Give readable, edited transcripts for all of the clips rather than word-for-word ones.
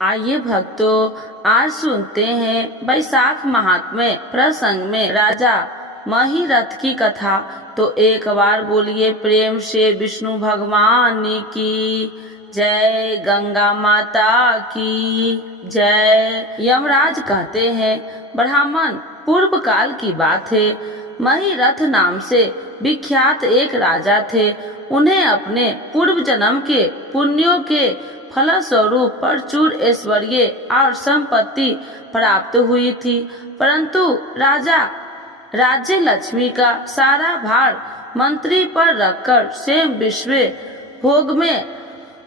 आइए भक्तों, आज सुनते हैं वैशाख महात्म्य प्रसंग में राजा महीरथ की कथा। तो एक बार बोलिए प्रेम से विष्णु भगवान की जय, गंगा माता की जय। यमराज कहते हैं, ब्राह्मण पूर्व काल की बात है। महीरथ नाम से विख्यात एक राजा थे। उन्हें अपने पूर्व जन्म के पुण्यों के फलस्वरूप प्रचुर ऐश्वर्य और संपत्ति प्राप्त हुई थी, परंतु राजा राज्य लक्ष्मी का सारा भार मंत्री पर रखकर स्वयं विश्व भोग में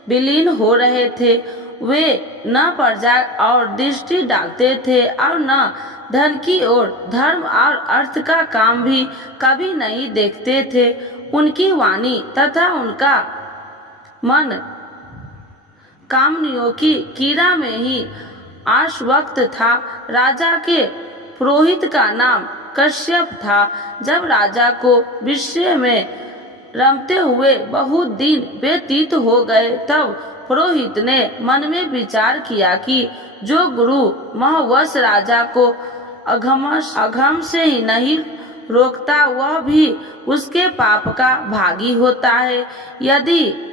विलीन हो रहे थे। वे न प्रजा और दृष्टि डालते थे और न धन की ओर। धर्म और अर्थ का काम भी कभी नहीं देखते थे। उनकी वाणी तथा उनका मन कामनियों की कीड़ा में ही आसक्त था। राजा के पुरोहित का नाम कश्यप था। जब राजा को विषय में रमते हुए बहुत दिन व्यतीत हो गए, तब पुरोहित ने मन में विचार किया कि जो गुरु महवश राजा को अघम से ही नहीं रोकता, वह भी उसके पाप का भागी होता है। यदि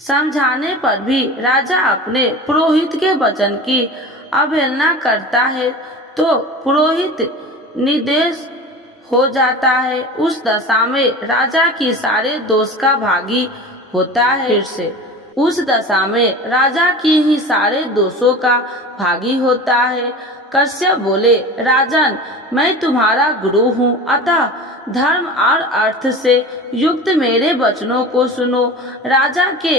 समझाने पर भी राजा अपने पुरोहित के वचन की अवहेलना करता है, तो पुरोहित निर्देश हो जाता है। उस दशा में राजा की सारे दोष का भागी होता है। फिर से उस दशा में राजा की ही सारे दोषों का भागी होता है। कश्यप बोले, राजन, मैं तुम्हारा गुरु हूँ, अतः धर्म और अर्थ से युक्त मेरे वचनों को सुनो। राजा के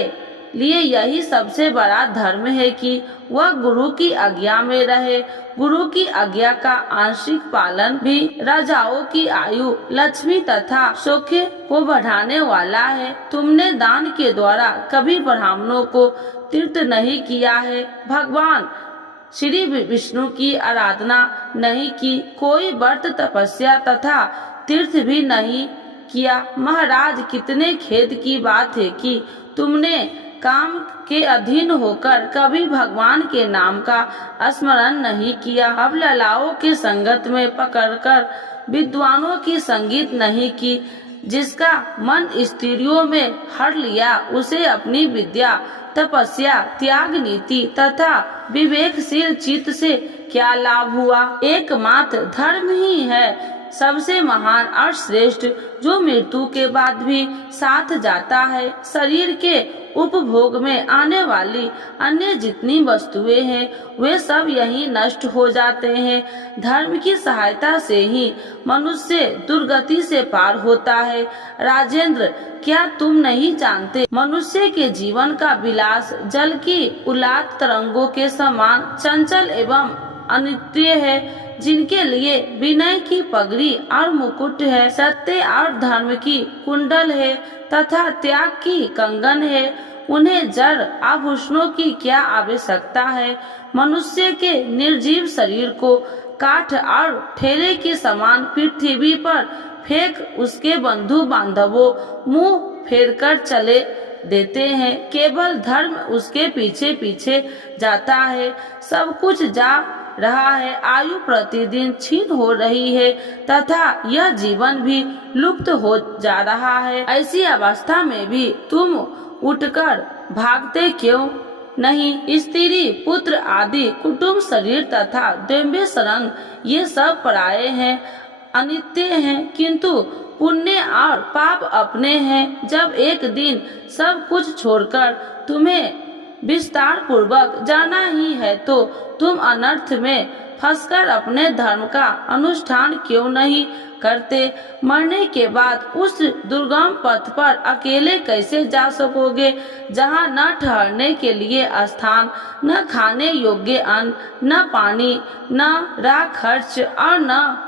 लिए यही सबसे बड़ा धर्म है कि वह गुरु की आज्ञा में रहे। गुरु की आज्ञा का आंशिक पालन भी राजाओं की आयु, लक्ष्मी तथा सौख्य को बढ़ाने वाला है। तुमने दान के द्वारा कभी ब्राह्मणों को तीर्थ नहीं किया है, भगवान श्री विष्णु की आराधना नहीं की, कोई व्रत तपस्या तथा तीर्थ भी नहीं किया। महाराज, कितने खेद की बात है कि तुमने काम के अधीन होकर कभी भगवान के नाम का स्मरण नहीं किया। अब ललाओं के संगत में पकड़कर विद्वानों की संगीत नहीं की। जिसका मन स्त्रियों में हर लिया, उसे अपनी विद्या, तपस्या, त्याग नीति तथा विवेकशील चित्त से क्या लाभ हुआ। एकमात्र धर्म ही है सबसे महान और श्रेष्ठ, जो मृत्यु के बाद भी साथ जाता है। शरीर के उपभोग में आने वाली अन्य जितनी वस्तुएं हैं, वे सब यही नष्ट हो जाते हैं। धर्म की सहायता से ही मनुष्य दुर्गति से पार होता है। राजेंद्र, क्या तुम नहीं जानते, मनुष्य के जीवन का विलास जल की उलात तरंगों के समान चंचल एवं अनित्य है। जिनके लिए विनय की पगड़ी और मुकुट है, सत्य और धर्म की कुंडल है तथा त्याग की कंगन है, उन्हें जड़ आभूषणों की क्या आवश्यकता है। मनुष्य के निर्जीव शरीर को काठ और ठेले के समान पृथ्वी पर फेंक उसके बंधु बांधवों मुंह फेरकर चले देते हैं। केवल धर्म उसके पीछे पीछे जाता है। सब कुछ जा रहा है, आयु प्रतिदिन छीन हो रही है तथा यह जीवन भी लुप्त हो जा रहा है। ऐसी अवस्था में भी तुम उठकर भागते क्यों नहीं। स्त्री, पुत्र आदि कुटुंब, शरीर तथा द्रव्य सरंग, ये सब पराये हैं, अनित्य हैं, किंतु पुण्य और पाप अपने हैं। जब एक दिन सब कुछ छोड़कर तुम्हें विस्तार पूर्वक जाना ही है, तो तुम अनर्थ में फंसकर अपने धर्म का अनुष्ठान क्यों नहीं करते। मरने के बाद उस दुर्गम पथ पर अकेले कैसे जा सकोगे, जहाँ न ठहरने के लिए स्थान, न खाने योग्य अन्न, न पानी, न राह खर्च और न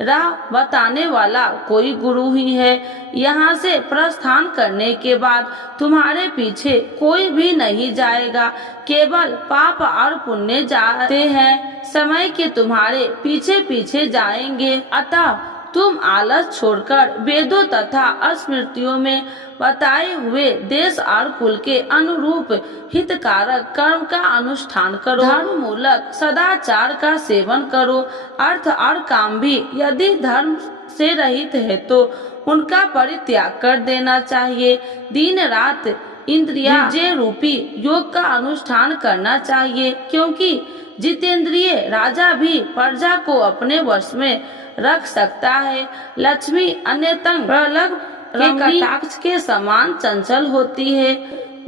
राह बताने वाला कोई गुरु ही है। यहाँ से प्रस्थान करने के बाद तुम्हारे पीछे कोई भी नहीं जाएगा, केवल पाप और पुण्य जाते हैं, समय के तुम्हारे पीछे पीछे जाएंगे। अतः तुम आलस छोड़कर वेदों तथा स्मृतियों में बताए हुए देश और कुल के अनुरूप हितकारक कर्म का अनुष्ठान करो। धर्म मूलक सदाचार का सेवन करो। अर्थ और काम भी यदि धर्म से रहित है तो उनका परित्याग कर देना चाहिए। दिन रात इंद्रिया विजय रूपी योग का अनुष्ठान करना चाहिए, क्योंकि जितेंद्रिय राजा भी प्रजा को अपने वश में रख सकता है। लक्ष्मी अन्यतंग प्रलग के कटाक्ष के समान चंचल होती है।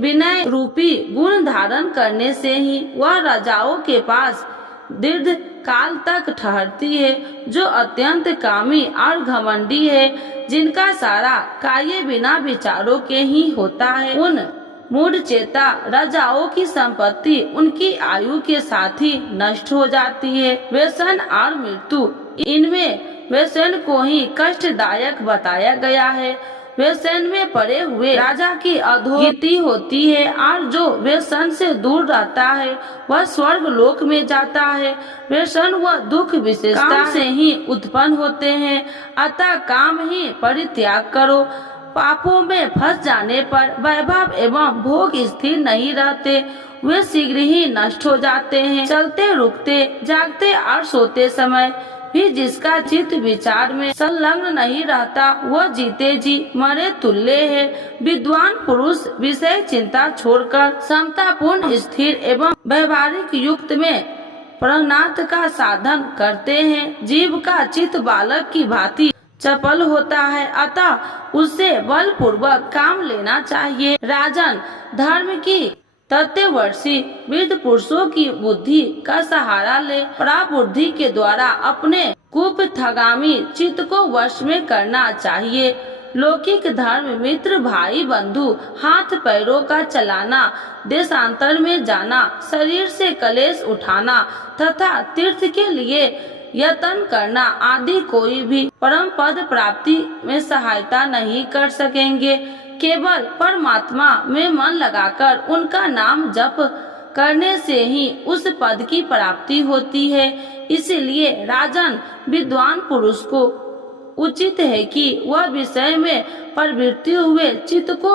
विनय रूपी गुण धारण करने से ही वह राजाओं के पास दीर्घ काल तक ठहरती है। जो अत्यंत कामी और घमंडी है, जिनका सारा कार्य बिना विचारों के ही होता है, उन मूढ़ चेता राजाओं की संपत्ति उनकी आयु के साथ ही नष्ट हो जाती है। व्यसन और मृत्यु, इनमें व्यसन को ही कष्टदायक बताया गया है। व्यसन में पड़े हुए राजा की अधोगति होती है और जो व्यसन से दूर रहता है वह स्वर्ग लोक में जाता है। व्यसन व दुख विशेषता से ही उत्पन्न होते हैं, अतः काम ही परित्याग करो। पापों में फंस जाने पर वैभव एवं भोग स्थिर नहीं रहते, वे शीघ्र ही नष्ट हो जाते हैं। चलते रुकते जागते और सोते समय भी जिसका चित्त विचार में संलग्न नहीं रहता वह जीते जी मरे तुल्य है। विद्वान पुरुष विषय चिंता छोड़कर समतापूर्ण स्थिर एवं व्यवहारिक युक्त में प्रज्ञात का साधन करते हैं। जीव का चित्त बालक की भांति चपल होता है, अतः उससे बलपूर्वक काम लेना चाहिए। राजन, धर्म की तत्ववर्षी वृद्ध पुरुषों की बुद्धि का सहारा ले प्राबुद्धि के द्वारा अपने कुपथगामी चित्त को वश में करना चाहिए। लौकिक धर्म मित्र भाई बंधु हाथ पैरों का चलाना, देशांतर में जाना, शरीर से कलेश उठाना तथा तीर्थ के लिए यत्न करना आदि कोई भी परम पद प्राप्ति में सहायता नहीं कर सकेंगे। केवल परमात्मा में मन लगाकर उनका नाम जप करने से ही उस पद की प्राप्ति होती है। इसलिए राजन, विद्वान पुरुष को उचित है कि वह विषय में प्रवृत्ति हुए चित्त को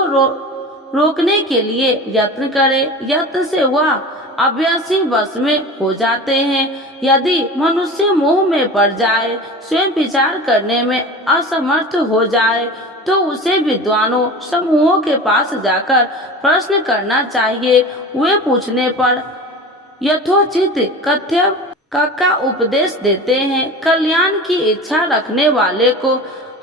रोकने के लिए यत्न करे। यत्न से वह अभ्यासी वश में हो जाते हैं। यदि मनुष्य मोह में पड़ जाए, स्वयं विचार करने में असमर्थ हो जाए, तो उसे विद्वानों समूहों के पास जाकर प्रश्न करना चाहिए। वे पूछने पर यथोचित कथ्य का उपदेश देते हैं। कल्याण की इच्छा रखने वाले को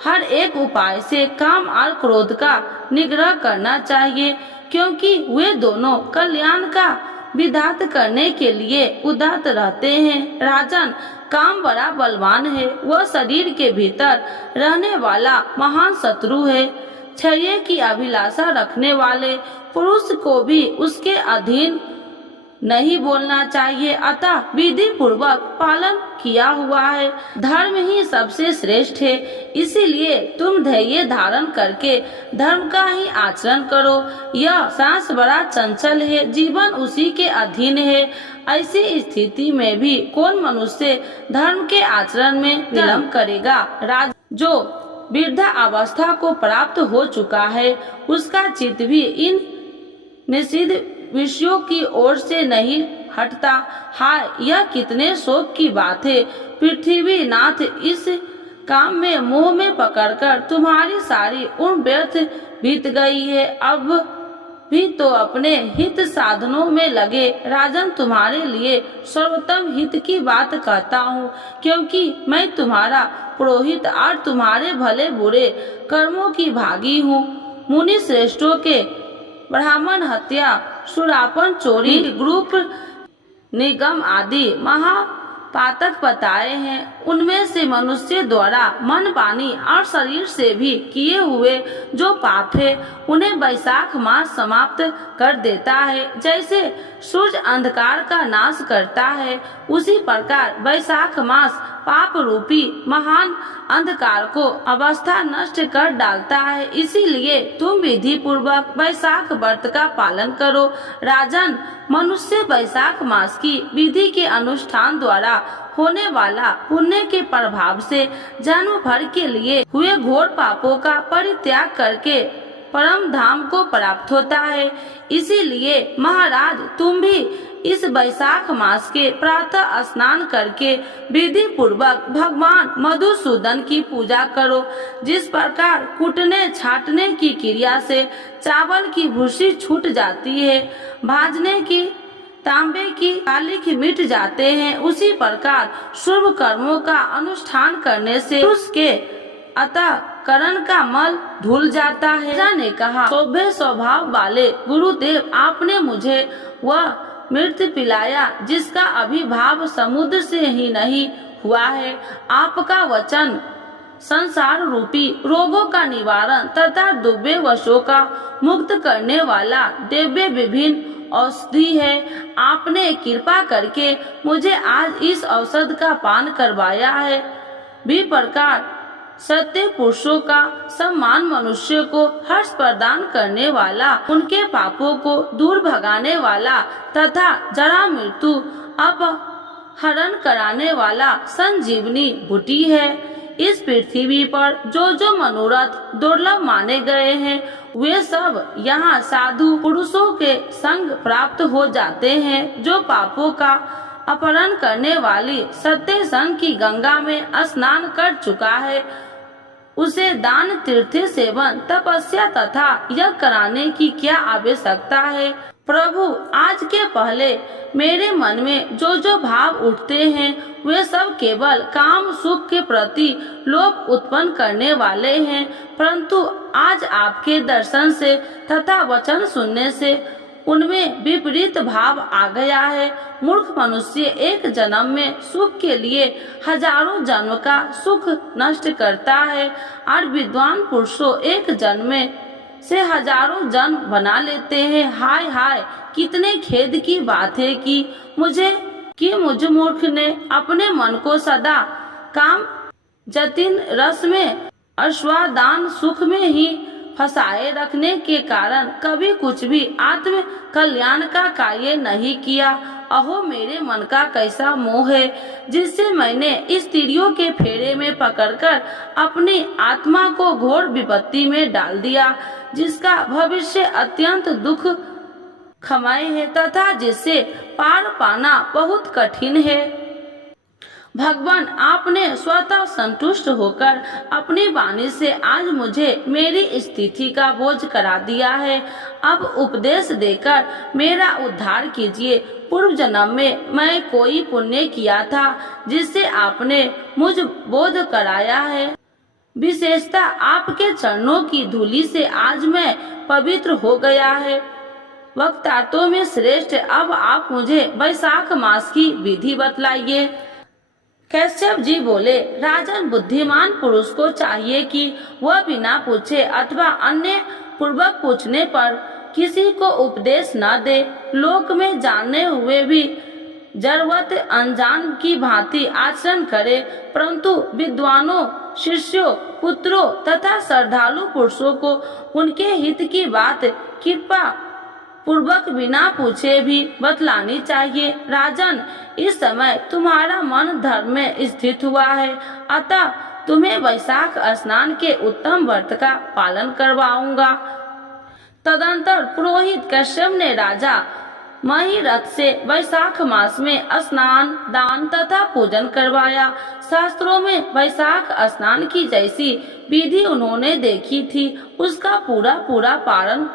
हर एक उपाय से काम और क्रोध का निग्रह करना चाहिए, क्योंकि वे दोनों कल्याण का विधात करने के लिए उदात रहते हैं। राजन, काम बड़ा बलवान है, वह शरीर के भीतर रहने वाला महान शत्रु है। क्षय की अभिलाषा रखने वाले पुरुष को भी उसके अधीन नहीं बोलना चाहिए, अतः विधि पूर्वक पालन किया हुआ है। धर्म ही सबसे श्रेष्ठ है, इसीलिए तुम धैर्य धारण करके धर्म का ही आचरण करो। यह सांस बड़ा चंचल है, जीवन उसी के अधीन है। ऐसी स्थिति में भी कौन मनुष्य धर्म के आचरण में विलंब करेगा। जो वृद्धा अवस्था को प्राप्त हो चुका है, उसका चित्त भी इन निषिद्ध विषयों की ओर से नहीं हटता। हाय, यह कितने शोक की बात है। पृथ्वी नाथ, इस काम में मोह में पकड़कर तुम्हारी सारी उम्र व्यर्थ बीत गई है। अब भी तो अपने हित साधनों में लगे। राजन, तुम्हारे लिए सर्वोत्तम हित की बात कहता हूँ, क्योंकि मैं तुम्हारा पुरोहित और तुम्हारे भले बुरे कर्मों की भागी हूँ। मुनि श्रेष्ठों के ब्राह्मण हत्या, सुरापन, चोरी, ग्रुप निगम आदि महापातक बताए हैं। उनमें से मनुष्य द्वारा मन, वाणी और शरीर से भी किए हुए जो पाप है, उन्हें वैशाख मास समाप्त कर देता है। जैसे सूर्य अंधकार का नाश करता है, उसी प्रकार वैशाख मास पाप रूपी महान अंधकार को अवस्था नष्ट कर डालता है। इसीलिए तुम विधि पूर्वक वैशाख व्रत का पालन करो। राजन, मनुष्य वैशाख मास की विधि के अनुष्ठान द्वारा होने वाला पुण्य के प्रभाव से जन्म भर के लिए हुए घोर पापों का परित्याग करके परम धाम को प्राप्त होता है। इसीलिए महाराज तुम भी इस वैशाख मास के प्रातः स्नान करके विधि पूर्वक भगवान मधुसूदन की पूजा करो। जिस प्रकार कूटने छाटने की क्रिया से चावल की भूसी छूट जाती है, भाजने की तांबे की कालिख मिट जाते हैं, उसी प्रकार शुभ कर्मों का अनुष्ठान करने से उसके अतः करण का मल धुल जाता है। राजा ने कहा, सौभ्य स्वभाव वाले गुरुदेव, आपने मुझे वह मृत पिलाया जिसका अभिभाव समुद्र से ही नहीं हुआ है। आपका वचन संसार रूपी रोगों का निवारण तथा दुर्बे वशों का मुक्त करने वाला दिव्य विभिन्न औषधि है। आपने कृपा करके मुझे आज इस औषध का पान करवाया है। भी प्रकार सत्य पुरुषों का सम्मान मनुष्य को हर्ष प्रदान करने वाला, उनके पापों को दूर भगाने वाला तथा जरा मृत्यु अपहरण कराने वाला संजीवनी बूटी है। इस पृथ्वी पर जो जो मनोरथ दुर्लभ माने गए हैं, वे सब यहाँ साधु पुरुषों के संग प्राप्त हो जाते हैं। जो पापों का अपहरण करने वाली सत्य संग की गंगा में स्नान कर चुका है, उसे दान तीर्थ सेवन तपस्या तथा यज्ञ कराने की क्या आवश्यकता है। प्रभु, आज के पहले मेरे मन में जो जो भाव उठते हैं, वे सब केवल काम सुख के प्रति लोभ उत्पन्न करने वाले हैं, परंतु आज आपके दर्शन से तथा वचन सुनने से उनमें विपरीत भाव आ गया है। मूर्ख मनुष्य एक जन्म में सुख के लिए हजारों जन्म का सुख नष्ट करता है, और विद्वान पुरुषों एक जन्म में से हजारों जन्म बना लेते हैं। हाय हाय, कितने खेद की बात है कि मुझ मूर्ख ने अपने मन को सदा काम जतिन रस में आस्वादान सुख में ही फंसाए रखने के कारण कभी कुछ भी आत्म कल्याण का कार्य नहीं किया। अहो, मेरे मन का कैसा मोह है, जिससे मैंने स्त्रियों के फेरे में पकड़कर अपनी आत्मा को घोर विपत्ति में डाल दिया, जिसका भविष्य अत्यंत दुख खमाय है तथा जिससे पार पाना बहुत कठिन है। भगवान, आपने स्वतः संतुष्ट होकर अपनी वाणी से आज मुझे मेरी स्थिति का बोझ करा दिया है। अब उपदेश देकर मेरा उद्धार कीजिए। पूर्व जन्म में मैं कोई पुण्य किया था जिससे आपने मुझ बोध कराया है। विशेषता आपके चरणों की धूलि से आज मैं पवित्र हो गया है। वक्तार्थों में श्रेष्ठ, अब आप मुझे वैशाख मास की विधि बतलाइए। कश्यप जी बोले, राजन, बुद्धिमान पुरुष को चाहिए कि वह बिना पूछे अथवा अन्य पूर्वक पूछने पर किसी को उपदेश न दे। लोक में जानने हुए भी जरूरत अनजान की भांति आचरण करे, परंतु विद्वानों, शिष्यों, पुत्रों तथा श्रद्धालु पुरुषों को उनके हित की बात कृपा पूर्वक बिना पूछे भी बतलानी चाहिए। राजन, इस समय तुम्हारा मन धर्म में स्थित हुआ है, अतः तुम्हें वैशाख स्नान के उत्तम व्रत का पालन करवाऊंगा। तदंतर पुरोहित कश्यप ने राजा महिरथ से वैशाख मास में स्नान, दान तथा पूजन करवाया। शास्त्रों में वैशाख स्नान की जैसी विधि उन्होंने देखी थी, उसका पूरा पालन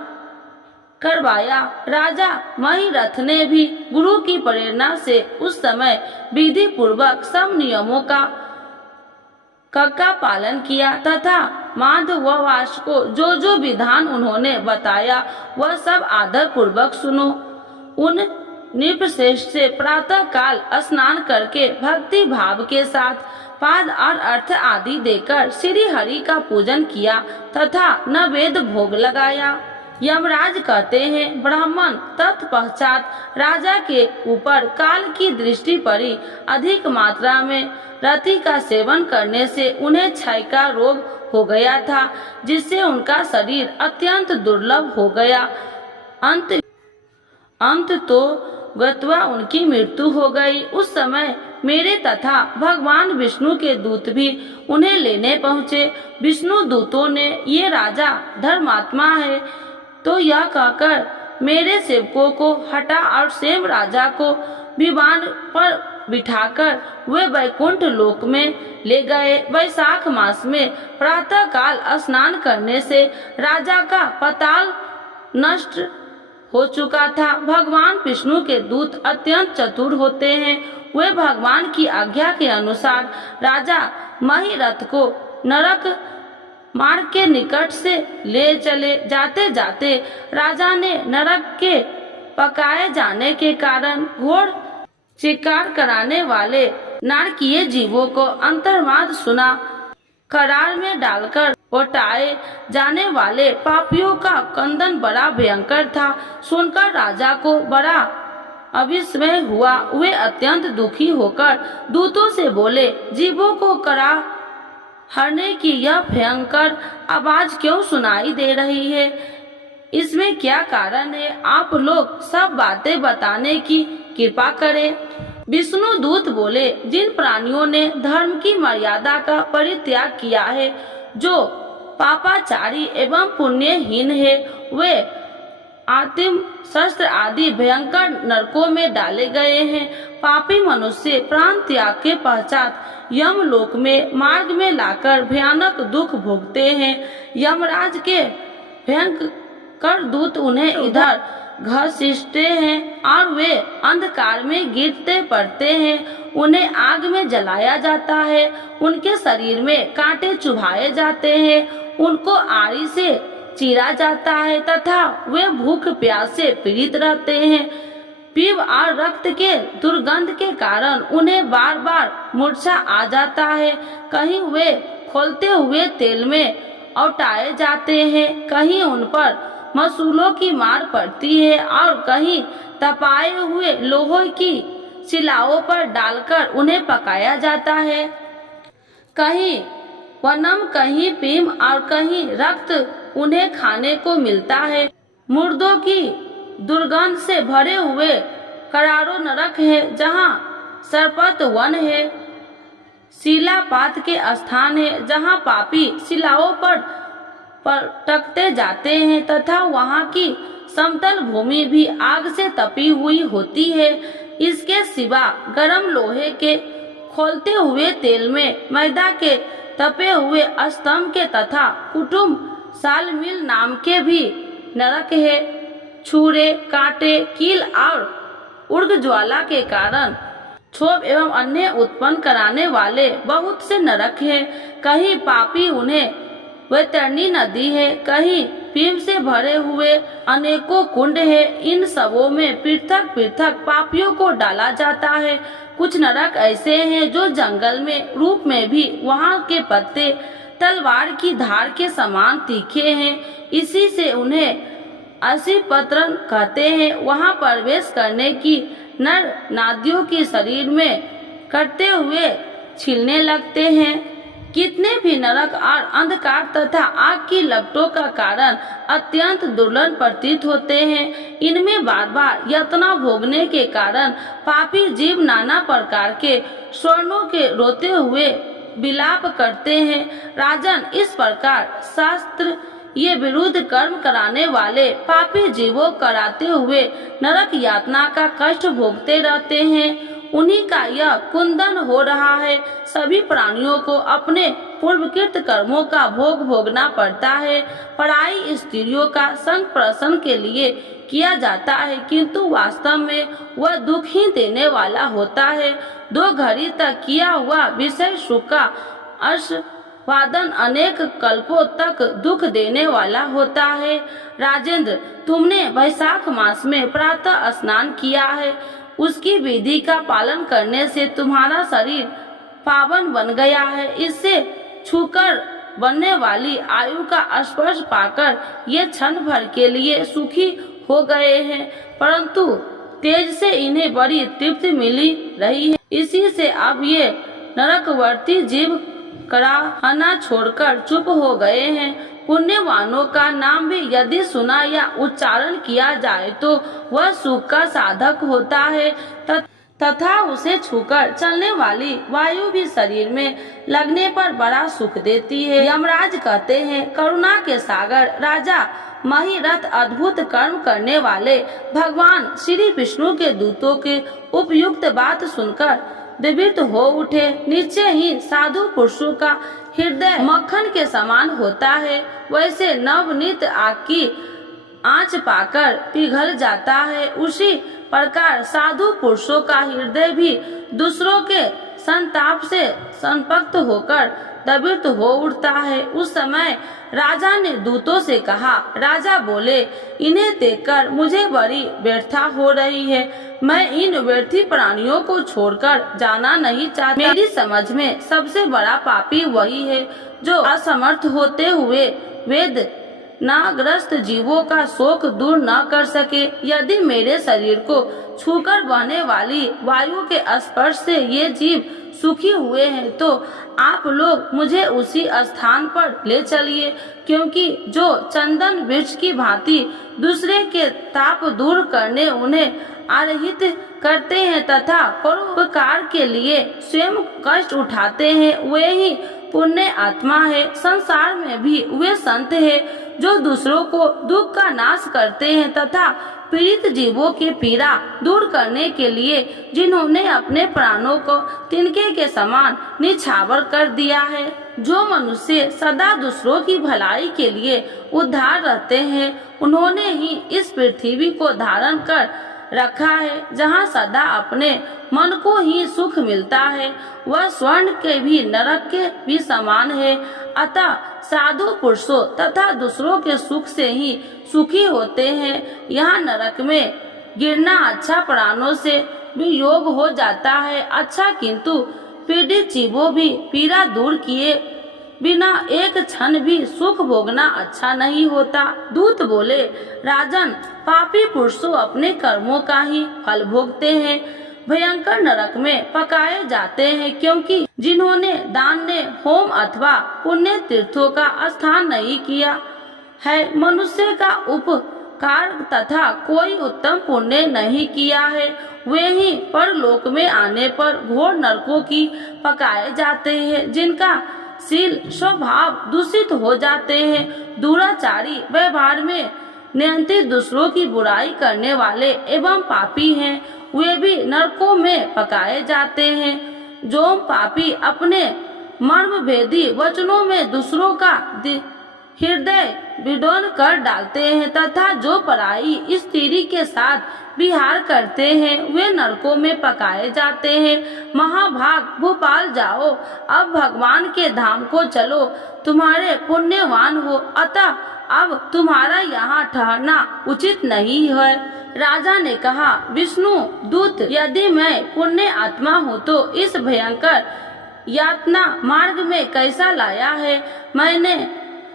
करवाया। राजा महिरथ ने भी गुरु की प्रेरणा से उस समय विधि पूर्वक सब नियमों का पालन किया तथा माधवास को जो जो विधान उन्होंने बताया वह सब आदर पूर्वक सुनो। उन नृपश्रेष्ठ से प्रातः काल स्नान करके भक्ति भाव के साथ पाद और अर्थ आदि देकर श्री हरि का पूजन किया तथा नैवेद्य भोग लगाया। यमराज कहते हैं, ब्राह्मण तत्पश्चात राजा के ऊपर काल की दृष्टि पड़ी। अधिक मात्रा में रति का सेवन करने से उन्हें क्षय का रोग हो गया था, जिससे उनका शरीर अत्यंत दुर्लभ हो गया। अंत तो गत्वा उनकी मृत्यु हो गई। उस समय मेरे तथा भगवान विष्णु के दूत भी उन्हें लेने पहुँचे। विष्णु दूतों ने ये राजा धर्मात्मा है तो यह कहकर मेरे सेवकों को हटा और सेम राजा को विमान पर बिठाकर वे वैकुंठ लोक में ले गए। वैशाख मास में प्रातः काल स्नान करने से राजा का पताल नष्ट हो चुका था। भगवान विष्णु के दूत अत्यंत चतुर होते हैं। वे भगवान की आज्ञा के अनुसार राजा महिरथ को नरक मार्ग के निकट से ले चले। जाते जाते राजा ने नरक के पकाए जाने के कारण घोर शिकार कराने वाले नारकीय जीवों को अंतर्वाद सुना। करार में डालकर उठाए जाने वाले पापियों का कंदन बड़ा भयंकर था। सुनकर राजा को बड़ा अविस्मय हुआ। वे अत्यंत दुखी होकर दूतों से बोले, जीवों को करा हरने की यह भयंकर आवाज क्यों सुनाई दे रही है? इसमें क्या कारण है? आप लोग सब बातें बताने की कृपा करें। विष्णु दूत बोले, जिन प्राणियों ने धर्म की मर्यादा का परित्याग किया है, जो पापाचारी एवं पुण्यहीन है, वे आतिम शस्त्र आदि भयंकर नरकों में डाले गए हैं। पापी मनुष्य प्राण त्याग के पश्चात यमलोक में मार्ग में लाकर भयानक दुख भोगते हैं। यमराज के भयंकर दूत उन्हें इधर घसीटते हैं और वे अंधकार में गिरते पड़ते हैं। उन्हें आग में जलाया जाता है, उनके शरीर में कांटे चुभाए जाते हैं, उनको आरी से चीरा जाता है तथा वे भूख प्यास से पीड़ित रहते हैं। पीव और रक्त के दुर्गंध के कारण उन्हें बार बार मूर्छा आ जाता है। कहीं वे खोलते हुए तेल में औटाए जाते हैं, कहीं उन पर मसूलों की मार पड़ती है और कहीं तपाए हुए लोहे की शिलाओं पर डालकर उन्हें पकाया जाता है। कहीं वनम, कहीं पीम और कहीं रक्त उन्हें खाने को मिलता है। मुर्दों की दुर्गंध से भरे हुए करारो नरक है, जहाँ सरपत वन है, शिलापात के स्थान है, जहाँ पापी शिलाओं पर पटकते जाते हैं तथा वहाँ की समतल भूमि भी आग से तपी हुई होती है। इसके सिवा गर्म लोहे के खोलते हुए तेल में मैदा के तपे हुए स्तंभ के तथा कुटुम सालमिल नाम के भी नरक है। छुरे, कांटे, कील और उर्ग ज्वाला के कारण क्षोभ एवं अन्य उत्पन्न कराने वाले बहुत से नरक हैं। कहीं पापी उन्हें वैतरणी नदी है, कहीं भीम से भरे हुए अनेकों कुंड है। इन सबों में पृथक पृथक पापियों को डाला जाता है। कुछ नरक ऐसे हैं जो जंगल में रूप में भी वहाँ के पत्ते तलवार की धार के समान तीखे हैं। इसी से उन्हें असिपत्रन कहते हैं। वहाँ प्रवेश करने की नर नादियों की शरीर में कटते हुए छिलने लगते हैं। कितने भी नरक और अंधकार तथा आग की लपटों का कारण अत्यंत दुर्लभ प्रतीत होते हैं। इनमें बार बार यातना भोगने के कारण पापी जीव नाना प्रकार के स्वर्णों के रोते हुए विलाप करते हैं। राजन, इस प्रकार शास्त्र ये विरुद्ध कर्म कराने वाले पापी जीवों कराते हुए नरक यातना का कष्ट भोगते रहते हैं। उन्हीं का यह कुंदन हो रहा है। सभी प्राणियों को अपने पूर्वकृत कर्मों का भोग भोगना पड़ता है। पराई स्त्रियों का संग प्रसन्न के लिए किया जाता है, किंतु वास्तव में वह दुख ही देने वाला होता है। 2 घड़ी तक किया हुआ विषय सुख का आस्वादन अनेक कल्पों तक दुख देने वाला होता है। राजेंद्र, तुमने वैशाख मास में प्रातः स्नान किया है। उसकी विधि का पालन करने से तुम्हारा शरीर पावन बन गया है। इससे छूकर बनने वाली आयु का स्पर्श पाकर ये क्षण भर के लिए सुखी हो गए हैं, परंतु तेज से इन्हें बड़ी तृप्ति मिली रही है। इसी से अब ये नरकवर्ती जीव कराहना छोड़कर चुप हो गए हैं। पुण्यवानों का नाम भी यदि सुना या उच्चारण किया जाए तो वह सुख का साधक होता है तथा उसे छूकर चलने वाली वायु भी शरीर में लगने पर बड़ा सुख देती है। यमराज कहते हैं, करुणा के सागर राजा महिरथ अद्भुत कर्म करने वाले भगवान श्री विष्णु के दूतों के उपयुक्त बात सुनकर विवित हो उठे। नीचे ही साधु पुरुषों का हृदय मक्खन के समान होता है, वैसे नवनीत आग की आंच पाकर पिघल जाता है। उसी प्रकार साधु पुरुषों का हृदय भी दूसरों के संताप से संपक्त होकर दबित हो उठता है। उस समय राजा ने दूतों से कहा, राजा बोले, इन्हें देखकर मुझे बड़ी व्यथा हो रही है। मैं इन व्यर्थी प्राणियों को छोड़कर जाना नहीं चाहता। मेरी समझ में सबसे बड़ा पापी वही है जो असमर्थ होते हुए वेद नाग्रस्त जीवों का शोक दूर न कर सके। यदि मेरे शरीर को छूकर बहने वाली वायु के स्पर्श से ये जीव सुखी हुए हैं तो आप लोग मुझे उसी स्थान पर ले चलिए, क्योंकि जो चंदन वृक्ष की भांति दूसरे के ताप दूर करने उन्हें आरहित करते हैं तथा परोपकार के लिए स्वयं कष्ट उठाते हैं, वे ही पुण्य आत्मा है। संसार में भी वे संत है जो दूसरों को दुख का नाश करते हैं तथा पीड़ित जीवों की पीड़ा दूर करने के लिए जिन्होंने अपने प्राणों को तिनके के समान निछावर कर दिया है। जो मनुष्य सदा दूसरों की भलाई के लिए उद्धार रहते हैं, उन्होंने ही इस पृथ्वी को धारण कर रखा है, जहाँ सदा अपने मन को ही सुख मिलता है। वह स्वर्ण के भी नरक के भी समान है। अतः साधु पुरुषों तथा दूसरों के सुख से ही सुखी होते हैं। यहाँ नरक में गिरना अच्छा प्राणों से भी योग हो जाता है अच्छा, किंतु पीड़ित जीवों भी पीड़ा दूर किए बिना एक क्षण भी सुख भोगना अच्छा नहीं होता। दूत बोले, राजन, पापी पुरुषों अपने कर्मों का ही फल भोगते हैं, भयंकर नरक में पकाए जाते हैं, क्योंकि जिन्होंने दान ने होम अथवा पुण्य तीर्थों का स्थान नहीं किया है, मनुष्य का उपकार तथा कोई उत्तम पुण्य नहीं किया है, वे ही परलोक में आने पर घोर नरकों की पकाए जाते हैं, जिनका शील स्वभाव दूषित हो जाते हैं। दुराचारी व्यवहार में नियंत्रित दूसरों की बुराई करने वाले एवं पापी हैं, वे भी नरकों में पकाए जाते हैं। जो पापी अपने मर्म भेदी वचनों में दूसरों का हृदय विडोन कर डालते हैं तथा जो पराई स्त्री के साथ विहार करते हैं, वे नरकों में पकाए जाते हैं। महाभाग, भोपाल जाओ, अब भगवान के धाम को चलो, तुम्हारे पुण्यवान हो, अतः अब तुम्हारा यहाँ ठहरना उचित नहीं है। राजा ने कहा, विष्णु दूत, यदि मैं पुण्य आत्मा हूँ तो इस भयंकर यातना मार्ग में कैसा लाया है? मैंने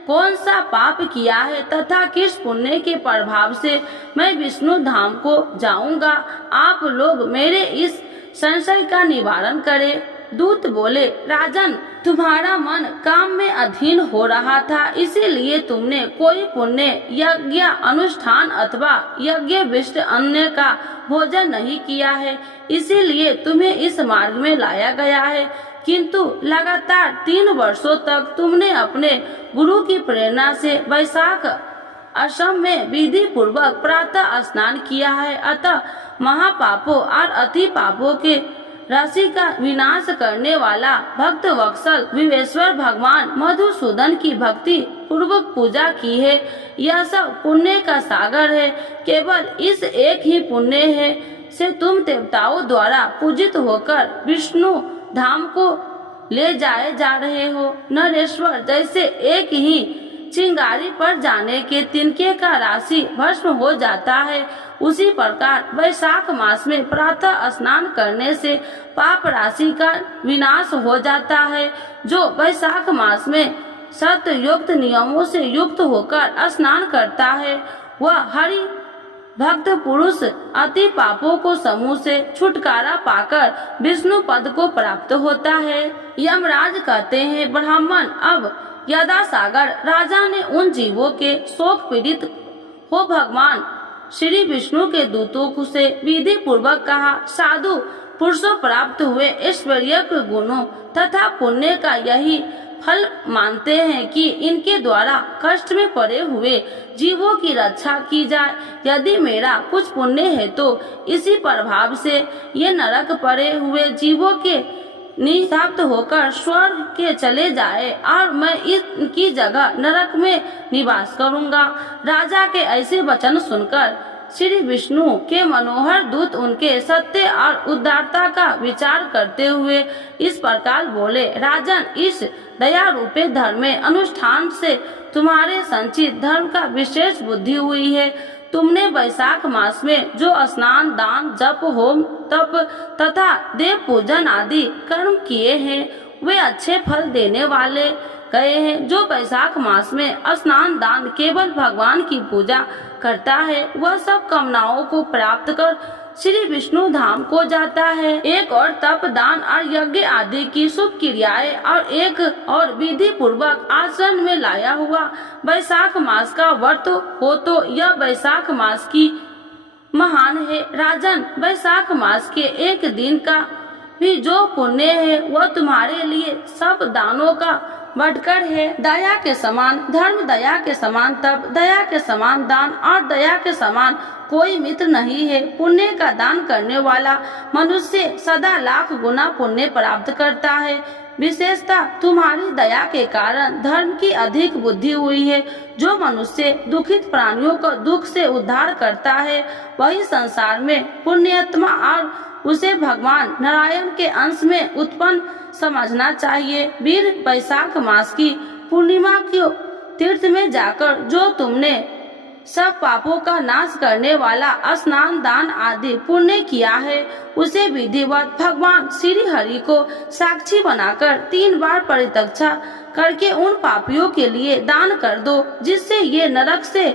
कौन सा पाप किया है तथा किस पुण्य के प्रभाव से मैं विष्णु धाम को जाऊंगा? आप लोग मेरे इस संशय का निवारण करें। दूत बोले, राजन, तुम्हारा मन काम में अधीन हो रहा था, इसीलिए तुमने कोई पुण्य यज्ञ अनुष्ठान अथवा यज्ञ विष्ट अन्य का भोजन नहीं किया है, इसीलिए तुम्हें इस मार्ग में लाया गया है। किंतु लगातार 3 वर्षों तक तुमने अपने गुरु की प्रेरणा से वैशाख असम में विधि पूर्वक प्रातः स्नान किया है, अतः महापापों और अति पापों के राशि का विनाश करने वाला भक्त वत्सल विवेश्वर भगवान मधुसूदन की भक्ति पूर्वक पूजा की है। यह सब पुण्य का सागर है। केवल इस एक ही पुण्य है से तुम देवताओं द्वारा पूजित होकर विष्णु धाम को ले जाए जा रहे हो। नरेश्वर, जैसे एक ही चिंगारी पर जाने के तिनके का राशि भस्म हो जाता है, उसी प्रकार वैशाख मास में प्रातः स्नान करने से पाप राशि का विनाश हो जाता है। जो वैशाख मास में सत्य युक्त नियमों से युक्त होकर स्नान करता है, वह हरि भक्त पुरुष अति पापों को समूह से छुटकारा पाकर विष्णु पद को प्राप्त होता है। यमराज कहते हैं, ब्राह्मण, अब यदा सागर राजा ने उन जीवों के शोक पीड़ित हो भगवान श्री विष्णु के दूतों से विधि पूर्वक कहा, साधु पुरुषों प्राप्त हुए ऐश्वर्य के गुणों तथा पुण्य का यही फल मानते हैं कि इनके द्वारा कष्ट में पड़े हुए जीवों की रक्षा की जाए। यदि मेरा कुछ पुण्य है तो इसी प्रभाव से ये नरक पड़े हुए जीवों के निशाप्त होकर स्वर्ग के चले जाए और मैं इनकी जगह नरक में निवास करूंगा। राजा के ऐसे वचन सुनकर श्री विष्णु के मनोहर दूत उनके सत्य और उदारता का विचार करते हुए इस प्रकार बोले, राजन, इस दया रूपे धर्म में अनुष्ठान से तुम्हारे संचित धर्म का विशेष बुद्धि हुई है। तुमने वैशाख मास में जो स्नान, दान, जप, होम, तप तथा देव पूजन आदि कर्म किए हैं वे अच्छे फल देने वाले गए हैं। जो वैशाख मास में स्नान, दान केवल भगवान की पूजा करता है वह सब कामनाओं को प्राप्त कर श्री विष्णु धाम को जाता है। एक और तप, दान और यज्ञ आदि की शुभ क्रियाएं और एक और विधि पूर्वक आचरण में लाया हुआ वैशाख मास का व्रत हो तो यह वैशाख मास की महान है। राजन, वैशाख मास के एक दिन का भी जो पुण्य है वह तुम्हारे लिए सब दानों का बढ़कर है। दया के समान धर्म, दया के समान तप, दया के समान दान और दया के समान कोई मित्र नहीं है। पुण्य का दान करने वाला मनुष्य सदा लाख गुना पुण्य प्राप्त करता है। विशेषतः तुम्हारी दया के कारण धर्म की अधिक बुद्धि हुई है। जो मनुष्य दुखित प्राणियों को दुख से उद्धार करता है वही संसार में पुण्यात्मा और उसे भगवान नारायण के अंश में उत्पन्न समझना चाहिए। वीर, वैशाख मास की पूर्णिमा को तीर्थ में जाकर जो तुमने सब पापों का नाश करने वाला स्नान, दान आदि पुण्य किया है उसे विधिवत भगवान श्री हरि को साक्षी बनाकर 3 बार परित्यक्षा करके उन पापियों के लिए दान कर दो जिससे ये नरक से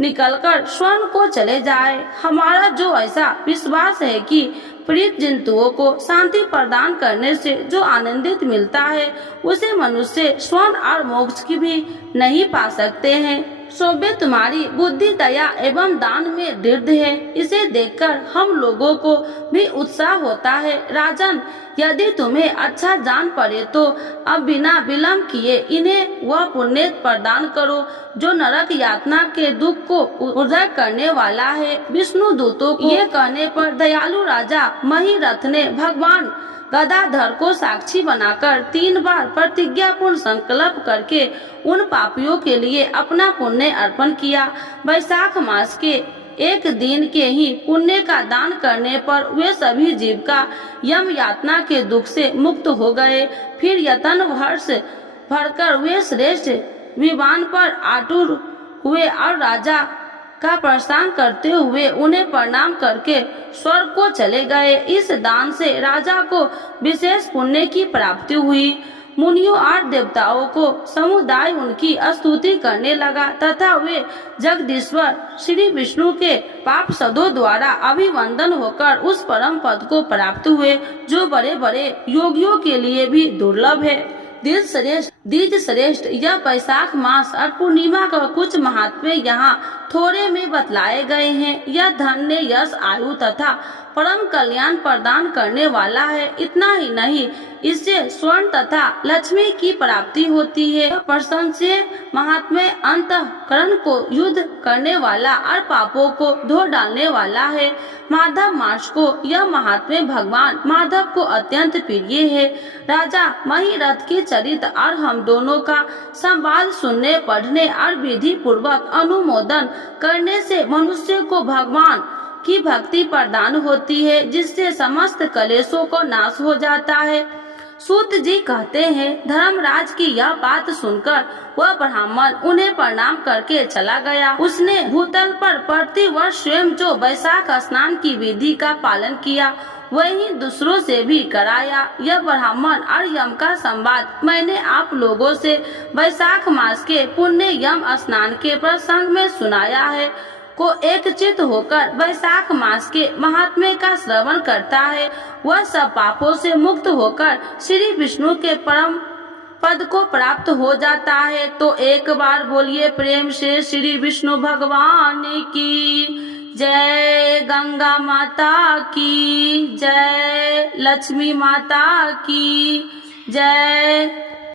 निकलकर स्वर्ण को चले जाए। हमारा जो ऐसा विश्वास है कि प्रीत जंतुओं को शांति प्रदान करने से जो आनंदित मिलता है उसे मनुष्य स्वर्ण और मोक्ष की भी नहीं पा सकते हैं। शोभे, तुम्हारी बुद्धि, दया एवं दान में दृढ़ है। इसे देखकर हम लोगों को भी उत्साह होता है। राजन, यदि तुम्हें अच्छा जान पड़े तो अब बिना विलंब किए इन्हें वह पुण्य प्रदान करो जो नरक यातना के दुख को उदय करने वाला है। विष्णु दूतों को ये कहने पर दयालु राजा महिरथ ने भगवान गदाधर को साक्षी बनाकर 3 बार प्रतिज्ञापूर्ण संकल्प करके उन पापियों के लिए अपना पुण्य अर्पण किया। वैशाख मास के एक दिन के ही पुण्य का दान करने पर वे सभी जीव का यम यातना के दुख से मुक्त हो गए। फिर यतन वर्ष भरकर वे श्रेष्ठ विमान पर आतुर हुए और राजा का प्रस्थान करते हुए उन्हें प्रणाम करके स्वर्ग को चले गए। इस दान से राजा को विशेष पुण्य की प्राप्ति हुई। मुनियों और देवताओं को समुदाय उनकी स्तुति करने लगा तथा वे जगदीश्वर श्री विष्णु के पार्षदों द्वारा अभिवंदन होकर उस परम पद को प्राप्त हुए जो बड़े बड़े योगियों के लिए भी दुर्लभ है। द्विज श्रेष्ठ, यह वैशाख मास और पूर्णिमा का कुछ महात्म्य यहाँ थोड़े में बतलाए गए हैं। यह धन्य, यश, आयु तथा परम कल्याण प्रदान करने वाला है। इतना ही नहीं, इससे स्वर्ण तथा लक्ष्मी की प्राप्ति होती है। प्रशंसनीय महात्म्य अंतःकरण को युद्ध करने वाला और पापों को धो डालने वाला है। माधव मास को यह महात्म्य भगवान माधव को अत्यंत प्रिय है। राजा महिरथ के चरित्र और हम दोनों का संवाद सुनने, पढ़ने और विधि पूर्वक अनुमोदन करने से मनुष्य को भगवान की भक्ति प्रदान होती है जिससे समस्त कलेशों को नाश हो जाता है। सूत जी कहते हैं, धर्मराज की यह बात सुनकर वह ब्राह्मण उन्हें प्रणाम करके चला गया। उसने भूतल पर प्रति वर्ष स्वयं जो वैशाख स्नान की विधि का पालन किया वही दूसरों से भी कराया। यह ब्राह्मण और यम का संवाद मैंने आप लोगों से वैशाख मास के पुण्य यम स्नान के प्रसंग में सुनाया है। को एक चित होकर वैशाख मास के महात्म्य का श्रवण करता है, वह सब पापों से मुक्त होकर श्री विष्णु के परम पद को प्राप्त हो जाता है। तो एक बार बोलिए प्रेम से श्री विष्णु भगवान की जय, गंगा माता की जय, लक्ष्मी माता की जय।